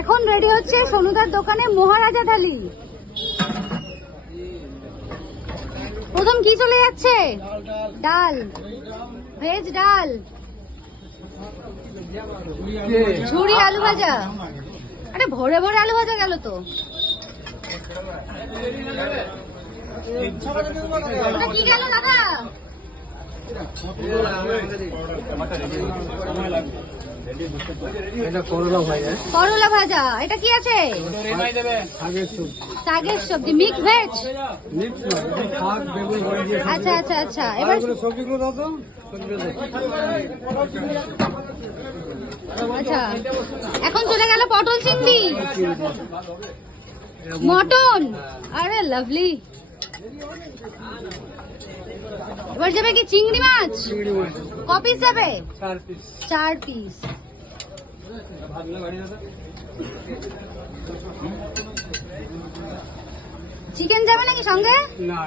এখন রেডি হচ্ছে সোনুদার দোকানে মহারাজা থালি। প্রথম কি চলে যাচ্ছে? ডাল, ভেজ ডাল, ঝুড়ি আলু ভাজা। আরে ভরে ভরে আলু ভাজা গেল তো। ওটা কি গেল দাদা? করলা ভাজা। এটা কি আছে? শাকের সবজি, মিক্স ভেজ। আচ্ছা আচ্ছা আচ্ছা, এবার আচ্ছা এখন চলে গেল পটল চিংড়ি, মটন। আরে লাভলি। এবার যাবে কি চিংড়ি মাছ? ক পিস যাবে? 4 পিস। চিকেন যাবে নাকি সঙ্গে? না।